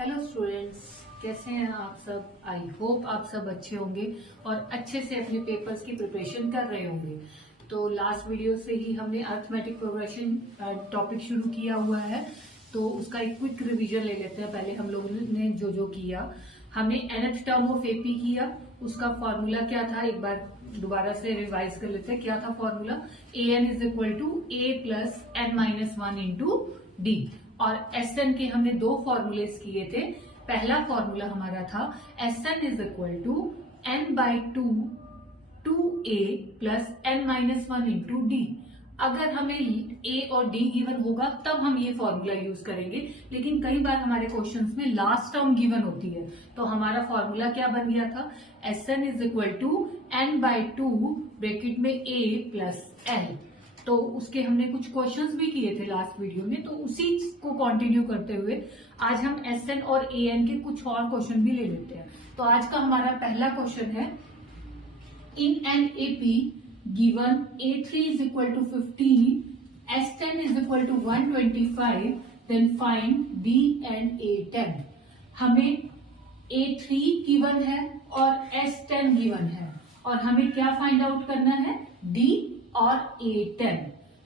Hello students, कैसे हैं आप सब। आई होप आप सब अच्छे होंगे और अच्छे से अपने पेपर्स की प्रिपरेशन कर रहे होंगे। तो लास्ट वीडियो से ही हमने अर्थमेटिक प्रोग्रेशन टॉपिक शुरू किया हुआ है, तो उसका एक क्विक रिवीजन ले लेते हैं। पहले हम लोगों ने जो किया, हमने nth टर्म ऑफ एपी किया, उसका फॉर्मूला क्या था एक बार दोबारा से रिवाइज कर लेते हैं। क्या था formula? an is equal to a plus n minus 1 into d. और Sn के हमने दो फॉर्मूलेस किए थे। पहला फॉर्मूला हमारा था Sn is equal to n by two a plus n minus 1 into d. अगर हमें a और d गिवन होगा तब हम ये फॉर्मूला यूज करेंगे, लेकिन कई बार हमारे क्वेश्चंस में लास्ट टर्म गिवन होती है। तो हमारा फॉर्मूला क्या बन गया था? Sn is equal to n by two bracket में a प्लस l। तो उसके हमने कुछ क्वेश्चंस भी किए थे लास्ट वीडियो में, तो उसी को कंटिन्यू करते हुए आज हम Sn और An के कुछ और क्वेश्चन भी ले लेते हैं। तो आज का हमारा पहला क्वेश्चन है, in an AP given A3 is equal to 15, S10 is equal to 125, then find D and A10। हमें A3 गिवन है और S10 गिवन है और हमें क्या फाइंड आउट करना है? D और A10।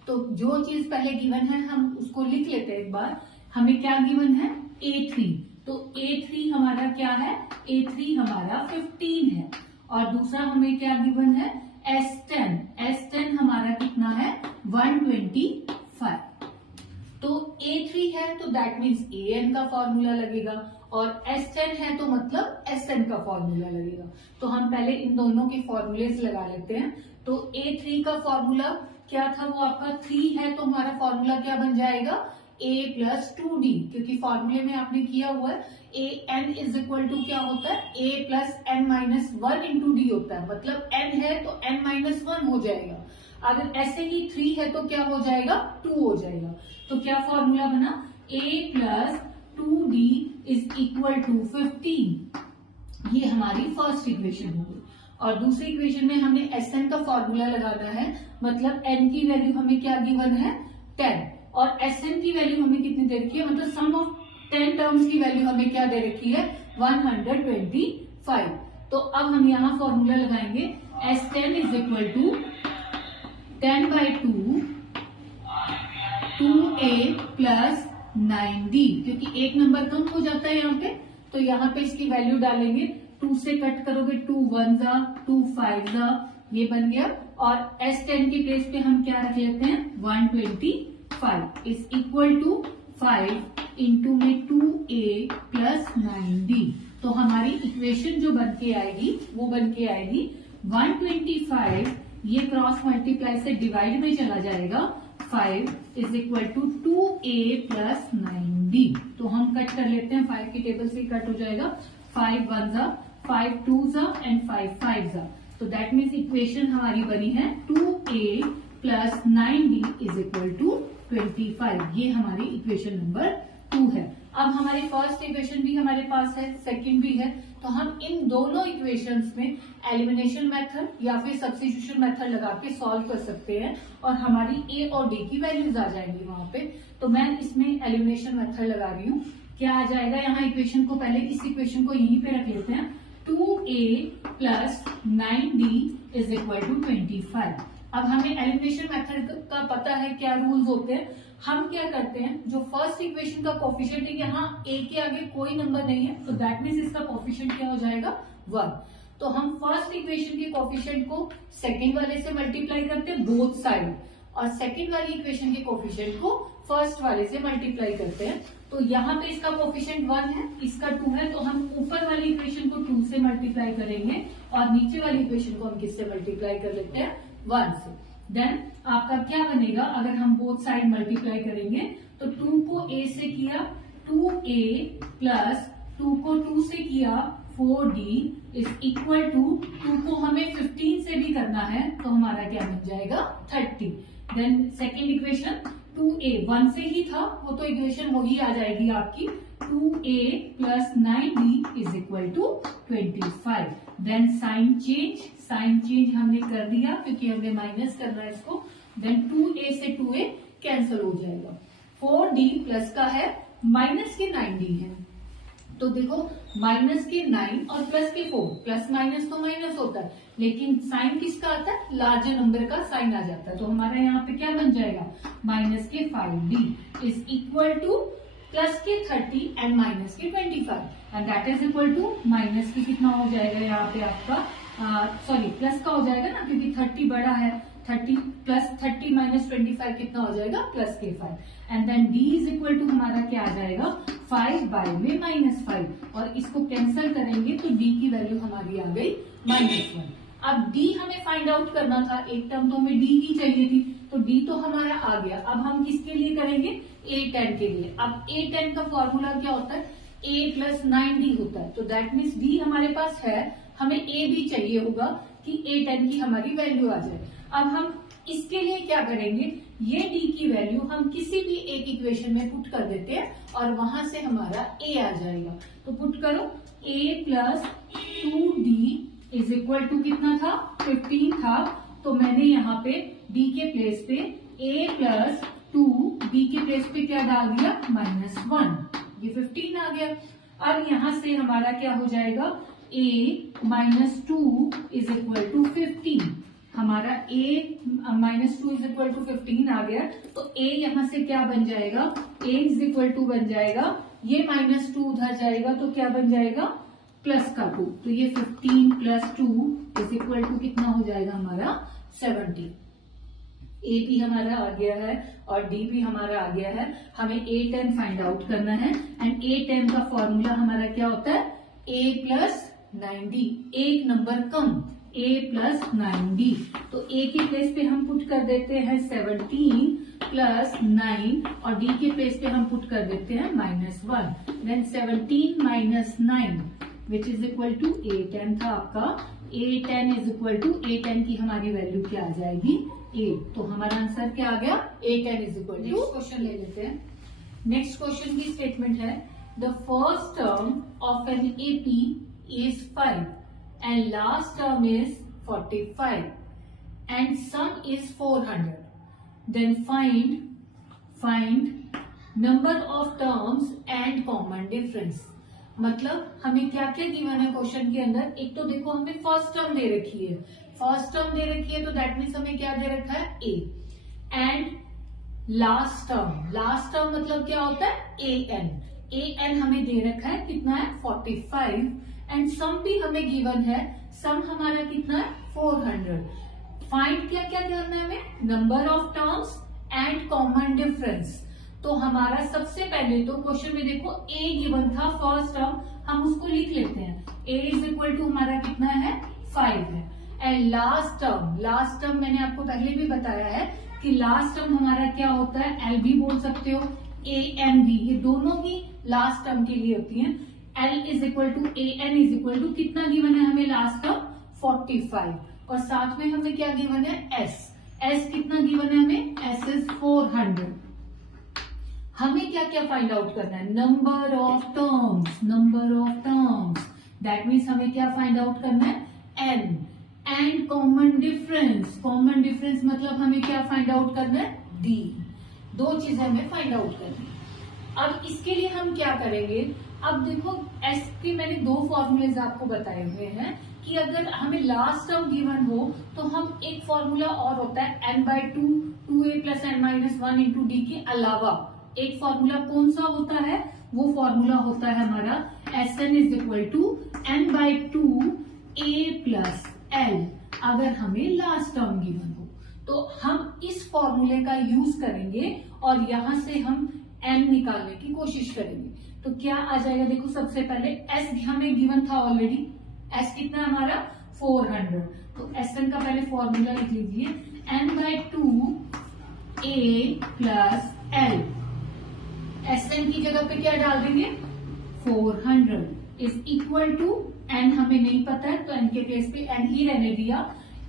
तो जो चीज पहले गिवन है हम उसको लिख लेते हैं एक बार। हमें क्या गिवन है? A3। तो A3 हमारा क्या है? A3 हमारा 15 है। और दूसरा हमें क्या गिवन है? S10। S10 हमारा कितना है? 125। तो A3 है तो दैट मीन्स An का फॉर्मूला लगेगा और S10 है तो मतलब Sn का फॉर्मूला लगेगा। तो हम पहले इन दोनों के फॉर्मूलेस लगा लेते हैं। तो A3 का फॉर्मूला क्या था? वो आपका 3 है, तो हमारा फॉर्मूला क्या बन जाएगा? A प्लस 2D, क्योंकि फॉर्मूले में आपने किया हुआ है An इज इक्वल टू क्या होता है? A plus n minus 1 into D होता है। मतलब n है तो n माइनस 1 हो जाएगा। अगर ऐसे ही 3 है तो क्या हो जाएगा? 2 हो जाएगा। तो क्या फॉर्मूला बना? A plus 2D is equal to 15। ये हमारी फर्स्ट इक्वेशन होगी। और दूसरी इक्वेशन में हमें Sn का फॉर्मूला लगाना है, मतलब n की वैल्यू हमें क्या गिवन है? 10। और Sn की वैल्यू हमें कितनी दे रखी है? मतलब सम ऑफ 10 टर्म्स की वैल्यू हमें क्या दे रखी है? 125। तो अब हम यहाँ फॉर्मूला लगाएंगे S10 is equal to 10 by 2a plus 9d, क्योंकि एक नंबर कम हो जाता है यहाँ पे। तो यहाँ पे इसकी वैल्यू डालेंगे, 2 से कट करोगे 2 1 जा 2 5 जा, ये बन गया। और S10 की प्लेस पे हम क्या रख लेते हैं? 125 इज इक्वल टू 5 इंटू में 2a प्लस 9d। तो हमारी इक्वेशन जो बन के आएगी वो बन के आएगी 125, ये क्रॉस मल्टीप्लाई से डिवाइड में चला जाएगा, 5 is equal to 2a plus 9d। तो हम कट कर लेते हैं, 5 की टेबल से कट हो जाएगा, 5 1 जा 5 2 जा एंड 5 5 जा। तो दैट मीन्स इक्वेशन हमारी बनी है 2a plus 9d is equal to 25। ये हमारी इक्वेशन नंबर 2 है। अब हमारी फर्स्ट इक्वेशन भी हमारे पास है, सेकंड भी है। तो हम इन दोनों इक्वेशंस में एलिमिनेशन मेथड या फिर सब्स्टिट्यूशन मेथड लगा के सॉल्व कर सकते हैं और हमारी a और d की वैल्यूज आ जाएंगी वहां पे। तो मैं इसमें एलिमिनेशन मेथड लगा रही हूँ। क्या आ जाएगा यहाँ इक्वेशन को? पहले इस इक्वेशन को यहीं पे रख लेते हैं, 2a plus 9d is equal to 25। अब हमें एलिमिनेशन मेथड का पता है क्या रूल्स होते हैं। हम क्या करते हैं, जो फर्स्ट इक्वेशन का कोफिशिएंट है, यहाँ a के आगे कोई नंबर नहीं है, तो दैट मीन्स इसका कोफिशिएंट क्या हो जाएगा? 1। तो हम फर्स्ट इक्वेशन के कोफिशिएंट को सेकेंड वाले से मल्टीप्लाई करते हैं बोथ साइड, और सेकेंड वाली इक्वेशन के कोफिशिएंट को फर्स्ट वाले से मल्टीप्लाई करते हैं। तो यहाँ पे इसका कोफिशिएंट 1 है, इसका 2 है, तो हम ऊपर वाली इक्वेशन को 2 से मल्टीप्लाई करेंगे और नीचे वाली इक्वेशन को हम किससे मल्टीप्लाई कर लेते हैं? 1 से। देन आपका क्या बनेगा? अगर हम बोथ साइड मल्टीप्लाई करेंगे तो 2 को a से किया 2a प्लस 2 को 2 से किया 4d इज इक्वल टू 2 को हमें 15 से भी करना है, तो हमारा क्या बन जाएगा? 30। देन सेकेंड इक्वेशन 2a 1 से ही था, वो तो इक्वेशन वही आ जाएगी आपकी, 2a plus 9d is equal to 25। Then sign change हमने कर दिया क्योंकि हमने माइनस करना है इसको। देन 2a से 2a कैंसिल हो जाएगा, 4d प्लस का है माइनस के 9d है, तो देखो माइनस के 9 और प्लस के 4, प्लस माइनस तो माइनस होता है, लेकिन साइन किसका आता है, लार्जर नंबर का साइन आ जाता है। तो हमारा यहाँ पे क्या बन जाएगा, माइनस के 5d is equal two plus के 30 एंड माइनस के 25 and that is equal to minus के कितना हो जाएगा यहाँ पे आपका, सॉरी प्लस का हो जाएगा ना, क्योंकि 30 बड़ा है, 30 प्लस 30 माइनस 25 कितना हो जाएगा, प्लस के 5 and then d is equal to हमारा क्या आ जाएगा, 5 बाय में -5 और इसको कैंसिल करेंगे तो d की वैल्यू हमारी आ गई -1। अब d हमें फाइंड आउट करना था, एक टर्म तो हमें d ही चाहिए थी, तो d तो हमारा आ गया। अब हम किसके लिए करेंगे, a10 के लिए। अब a10 का फॉर्मूला क्या होता है, a प्लस 9d होता है, तो दैट मीन्स d हमारे पास है, हमें a भी चाहिए होगा कि a10 की हमारी वैल्यू आ जाए। अब हम इसके लिए क्या करेंगे, ये d की वैल्यू हम किसी भी एक इक्वेशन में पुट कर देते हैं और वहां से हमारा a आ जाएगा। तो पुट करो, a plus 2d is equal to कितना था, 15 था, तो मैंने यहाँ पे d के प्लेस पे a प्लस 2 b के प्लेस पे क्या डाल दिया, -1, ये 15 आ गया। अब यहाँ से हमारा क्या हो जाएगा, a minus 2 is equal to 15, हमारा a minus 2 is equal to 15 आ गया। तो a यहाँ से क्या बन जाएगा, a इज इक्वल टू बन जाएगा, ये -2 उधर जाएगा तो क्या बन जाएगा, प्लस का 2, तो ये 15 प्लस 2 इज इक्वल टू कितना हो जाएगा हमारा 70। a भी हमारा आ गया है और d भी हमारा आ गया है। हमें a10 फाइंड आउट करना है एंड a10 का फॉर्मूला हमारा क्या होता है, a प्लस 9d, एक number come, a plus 9d। तो a के प्लेस पे हम पुट कर देते हैं 17 प्लस 9 और d के प्लेस पे हम पुट कर देते हैं -1, then 17 minus 9 which is equal to a10 था आपका, a10 is equal to, a10 की हमारी वैल्यू क्या आ जाएगी, 8। तो हमारा आंसर क्या आ गया, a10 is equal to. Next question ले लेते हैं। नेक्स्ट क्वेश्चन की स्टेटमेंट है, the first term of an AP is 5 and last term is 45 and sum is 400, then find number of terms and common difference। मतलब हमें क्या क्या given है क्वेश्चन के अंदर, एक तो देखो हमें फर्स्ट टर्म दे रखी है, फर्स्ट टर्म दे रखी है तो दैट मीन्स हमें क्या दे रखा है, a एंड लास्ट टर्म मतलब क्या होता है, an हमें दे रखा है, कितना है 45 एंड सम भी हमें गिवन है, सम हमारा कितना है 400। फाइंड क्या क्या करना है हमें, number of terms and common difference. तो हमारा सबसे पहले तो क्वेश्चन में देखो a गिवन था फर्स्ट टर्म, हम उसको लिख लेते हैं, a इज इक्वल टू हमारा कितना है 5 है एंड लास्ट टर्म मैंने आपको पहले भी बताया है कि लास्ट टर्म हमारा क्या होता है, एल भी बोल सकते हो, a एम भी, ये दोनों ही लास्ट टर्म के लिए होती हैं। L is equal to an is equal to कितना गिवन है हमें लास्ट टर्म 45 और साथ में हमें क्या गिवन है s कितना गिवन है हमें, s इज 400। हमें क्या क्या फाइंड आउट करना है, number of terms, that means हमें क्या फाइंड आउट करना है n एंड कॉमन डिफरेंस मतलब हमें क्या फाइंड आउट करना है, d। दो चीजें हमें फाइंड आउट करनी है। अब इसके लिए हम क्या करेंगे, अब देखो s के मैंने दो फॉर्मूलेज आपको बताए हुए हैं कि अगर हमें लास्ट टर्म गिवन हो तो हम एक फॉर्मूला और होता है n/2 2a plus n-1 into D के अलावा एक फॉर्मूला कौन सा होता है, वो फॉर्मूला होता है हमारा Sn is equal to n/2 a plus l अगर हमें लास्ट टर्म गिवन हो। तो हम इस फॉर्मूले का यूज करेंगे और यहां से हम n निकालने की कोशिश करेंगे। तो क्या आ जाएगा, देखो सबसे पहले s हमें गिवन था ऑलरेडी, s कितना है हमारा 400, तो Sn का पहले फॉर्मूला लिख लीजिए, n/2 a plus l, Sn की जगह पे क्या डाल देंगे 400 इज इक्वल टू n हमें नहीं पता है तो n के प्लेस पे n ही रहने दिया,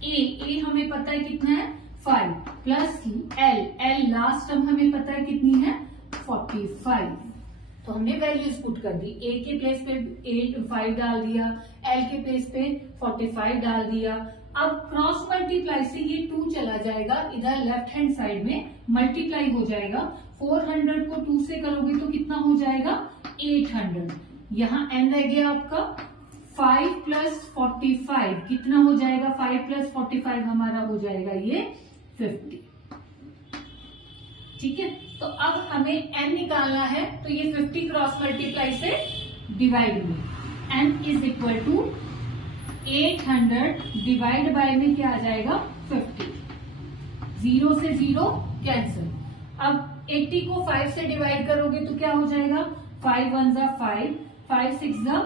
a हमें पता है कितना है 5 प्लस l लास्ट टर्म हमें पता है कितनी है 45, तो हमने वैल्यूज पुट कर दी, a के प्लेस पे 5 डाल दिया, l के प्लेस पे 45 डाल दिया। अब क्रॉस मल्टीप्लाई से ये 2 चला जाएगा, इधर लेफ्ट हैंड साइड में मल्टीप्लाई हो जाएगा, 400 को 2 से करोगे तो कितना हो जाएगा 800, यहाँ n रह गया आपका 5 प्लस 45, कितना हो जाएगा 5 प्लस 45 हमारा हो जाएगा ये 50। ठीक है, तो अब हमें n निकालना है, तो ये 50 क्रॉस मल्टीप्लाई से डिवाइड में n is equal to 800 divide by में क्या आ जाएगा 50, 0 से 0 कैंसिल। अब 80 को 5 से डिवाइड करोगे तो क्या हो जाएगा 5 1 जा 5, 5 6 जा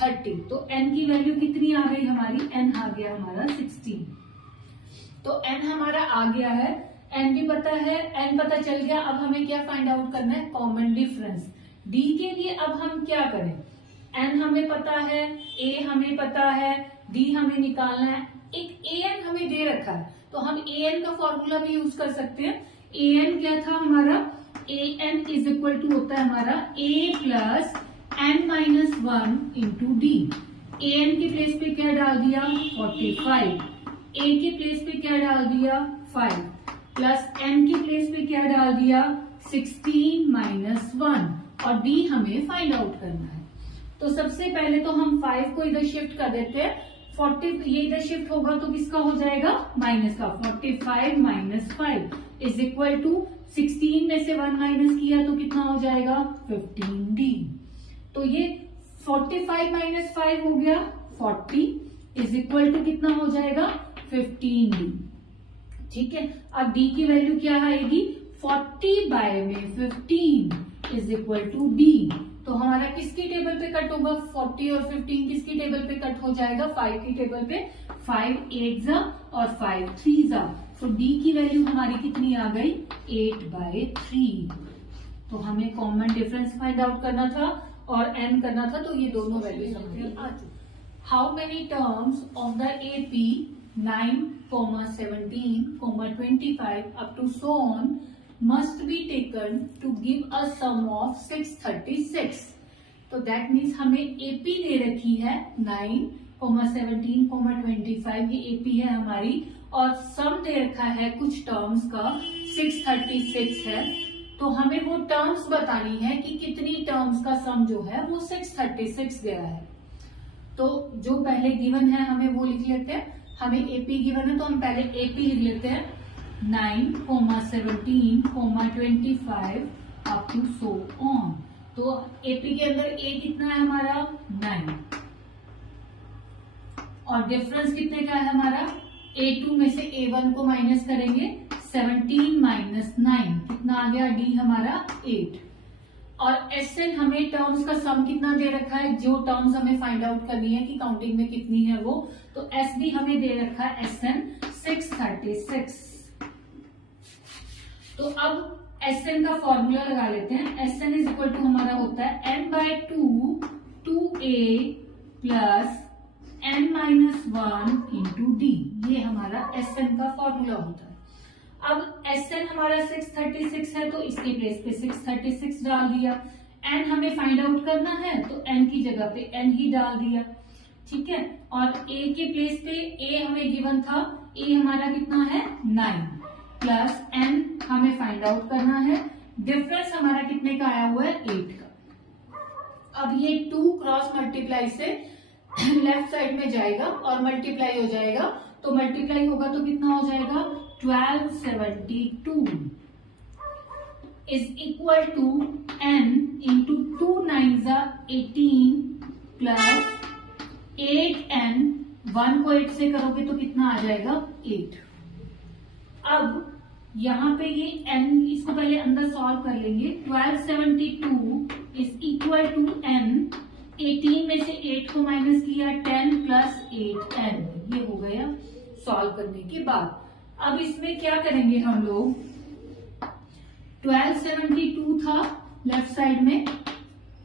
30, तो n की वैल्यू कितनी आ गई हमारी, n आ गया हमारा 16। तो n हमारा आ गया है, n भी पता है, n पता चल गया। अब हमें क्या फाइंड आउट करना है, कॉमन डिफरेंस। d के लिए अब हम क्या करें, n हमें पता है, a हमें पता है, d हमें निकालना है, एक an हमें दे रखा है, तो हम an का फॉर्मूला भी यूज कर सकते हैं। an क्या था हमारा, an इज इक्वल टू होता है हमारा a plus n minus 1 into D. an के प्लेस पे क्या डाल दिया 45, a के प्लेस पे क्या डाल दिया 5, प्लस n के प्लेस पे क्या डाल दिया 16 माइनस 1, और d हमें फाइंड आउट करना है। तो सबसे पहले तो हम 5 को इधर शिफ्ट कर देते हैं, 40 ये इधर शिफ्ट होगा तो किसका हो जाएगा माइनस का, 45 माइनस 5 इज इक्वल टू 16 में से 1 माइनस किया तो कितना हो जाएगा 15d। तो ये 45 माइनस 5 हो गया 40 इज इक्वल टू कितना हो जाएगा 15d। ठीक है, अब d की वैल्यू क्या आएगी 40 बाय में 15 इज इक्वल टू d। तो हमारा किसकी टेबल पे कट होगा, 40 और 15 किसकी टेबल पे कट हो जाएगा 5 की टेबल पे, 5 8 जा और 5 3 जा। तो d की वैल्यू हमारी कितनी आ गई 8/3। तो हमें कॉमन डिफरेंस फाइंड आउट करना था और n करना था, तो ये दोनों वैल्यूज हमारी आ चुकी। How many terms of the AP 9, 17, 25 up to so on must be taken to give a sum of 636। तो दैट मीन्स हमें AP दे रखी है 9, 17, 25, ये AP है हमारी, और सम दे रखा है कुछ टर्म्स का 636 है। तो हमें वो टर्म्स बतानी है कि कितनी टर्म्स का सम जो है वो 636 गया है। तो जो पहले गिवन है हमें वो लिख लेते हैं, हमें AP गिवन है तो हम पहले AP लिख लेते हैं 9, 17, 25 अप टू सो ऑन। तो AP के अंदर A कितना है हमारा 9, और डिफरेंस कितने का है हमारा A2 में से A1 को माइनस करेंगे 17 माइनस 9 कितना आ गया D हमारा 8। और SN हमें टर्म्स का सम कितना दे रखा है, जो टर्म्स हमें फाइंड आउट करनी है कि काउंटिंग में कितनी है वो, तो SB हमें दे रखा है SN 636। तो अब SN का फॉर्मूला लगा लेते हैं। SN इज इक्वल टू हमारा होता है n/2 2a plus n minus 1 into D, ये हमारा SN का फॉर्मूला होता है। अब SN हमारा 636 है तो इसके प्लेस पे 636 डाल दिया, n हमें फाइंड आउट करना है तो n की जगह पे n ही डाल दिया। ठीक है, और a के प्लेस पे a हमें गिवन था, a हमारा कितना है 9 प्लस n हमें फाइंड आउट करना है, डिफरेंस हमारा कितने का आया हुआ है 8 का। अब ये 2 क्रॉस मल्टीप्लाई से लेफ्ट साइड में जाएगा और मल्टीप्लाई हो जाएगा, तो मल्टीप्लाई होगा तो कितना हो जाएगा 1272 is equal to n into 2 9 जा 18 प्लस 8n, 1 को 8 से करोगे तो कितना आ जाएगा 8। अब यहाँ पे ये n, इसको पहले अंदर सॉल्व कर लेंगे। 1272 इज इक्वल टू n, 18 में से 8 को माइनस किया 10 प्लस 8n, ये हो गया सॉल्व करने के बाद। अब इसमें क्या करेंगे हम लोग, 1272 था लेफ्ट साइड में,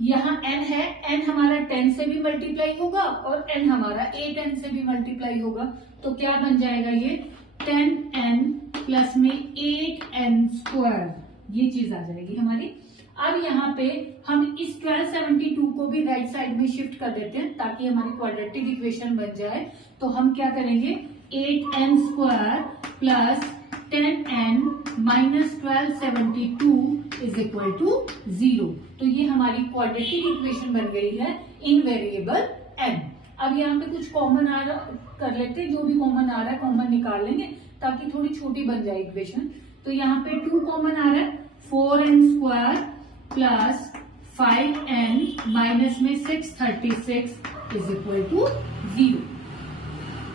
यहाँ n है, n हमारा 10 से भी मल्टीप्लाई होगा और n हमारा 8n से भी मल्टीप्लाई होगा, तो क्या बन जाएगा ये 10n प्लस में 8n स्क्वायर, ये चीज आ जाएगी हमारी। अब यहाँ पे हम इस 1272 को भी राइट साइड में शिफ्ट कर देते हैं ताकि हमारी क्वाड्रेटिक इक्वेशन बन जाए। तो हम क्या करेंगे 8n square plus 10n minus 1272 is equal to 0। तो ये हमारी क्वाड्रेटिक इक्वेशन बन गई है इन वेरिएबल n। अब यहाँ पे कुछ कॉमन आ रहा कर लेते हैं, जो भी कॉमन आ रहा है कॉमन निकाल लेंगे ताकि थोड़ी छोटी बन जाए इक्वेशन। तो यहाँ पे 2 कॉमन आ रहा है, 4n square plus 5n minus में 636 इज इक्वल टू 0।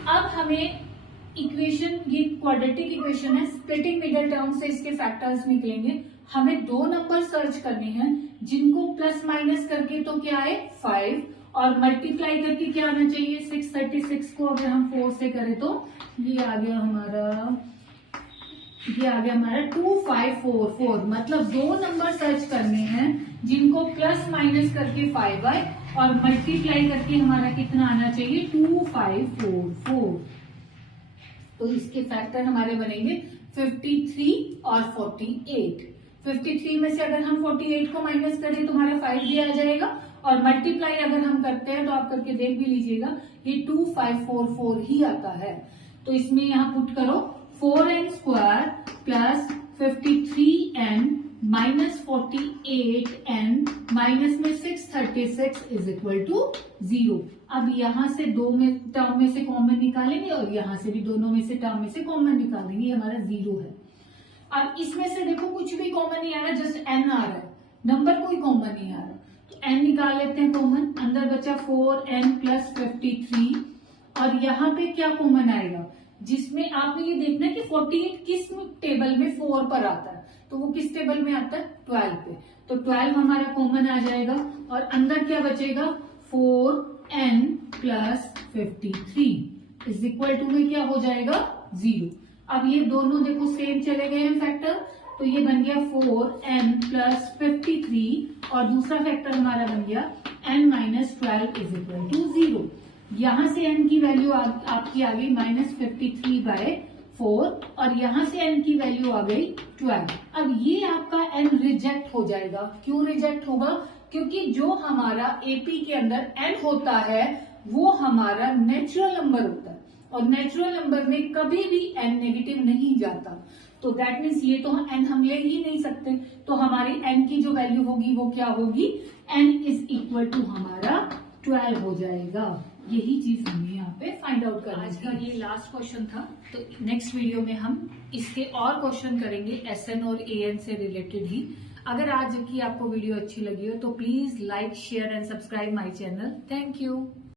अब हमें इक्वेशन, ये क्वाड्रेटिक इक्वेशन है, स्प्लिटिंग मिडिल टर्म से इसके फैक्टर्स निकलेंगे। हमें दो नंबर सर्च करने हैं जिनको प्लस माइनस करके तो क्या है 5 और मल्टीप्लाई करके क्या आना चाहिए 636 को अगर हम 4 से करें तो ये आ गया हमारा 2544। मतलब दो नंबर सर्च करने हैं जिनको प्लस माइनस करके 5 आए और मल्टीप्लाई करके हमारा कितना आना चाहिए 2544। तो इसके फैक्टर हमारे बनेंगे 53 और 48। 53 में से अगर हम 48 को माइनस करें तो हमारा 5 भी आ जाएगा और मल्टीप्लाई अगर हम करते हैं तो आप करके देख भी लीजिएगा ये 2544 ही आता है। तो इसमें यहाँ पुट करो 4n square plus 53n minus 48n minus में 636 इज इक्वल टू 0। अब यहाँ से दो में टर्म में से कॉमन निकालेंगे और यहाँ से भी दोनों में से टर्म में से कॉमन निकालेंगे, हमारा 0 है। अब इसमें से देखो कुछ भी कॉमन नहीं आ रहा, जस्ट n आ रहा है, नंबर कोई कॉमन नहीं आ रहा। तो n निकाल लेते हैं कॉमन, अंदर बचा 4n प्लस 53 और यहाँ पे क्या कॉमन आएगा जिसमें आपने ये देखना है कि 48 किस टेबल में 4 पर आता है, तो वो किस टेबल में आता है 12 पे। तो 12 हमारा कॉमन आ जाएगा और अंदर क्या बचेगा 4n plus 53 is equal to में क्या हो जाएगा 0। अब ये दोनों देखो सेम चले गए हैं फैक्टर, तो ये बन गया 4n प्लस 53 और दूसरा फैक्टर हमारा बन गया n minus 12 is equal to 0। यहां से n की वैल्यू आपकी आ गई -53/4 और यहाँ से n की वैल्यू आ गई 12। अब ये आपका n रिजेक्ट हो जाएगा। क्यों रिजेक्ट होगा? क्योंकि जो हमारा एपी के अंदर n होता है वो हमारा नेचुरल नंबर होता है और नेचुरल नंबर में कभी भी n नेगेटिव नहीं जाता। तो दैट मीन्स ये तो n हम ले ही नहीं सकते, तो हमारी n की जो वैल्यू होगी वो क्या होगी n इज इक्वल टू हमारा 12 हो जाएगा। यही चीज हमें यहाँ पे फाइंड आउट करना है। आज का ये लास्ट क्वेश्चन था, तो नेक्स्ट वीडियो में हम इसके और क्वेश्चन करेंगे SN और AN से रिलेटेड ही। अगर आज की आपको वीडियो अच्छी लगी हो तो please like share and subscribe my channel. Thank you.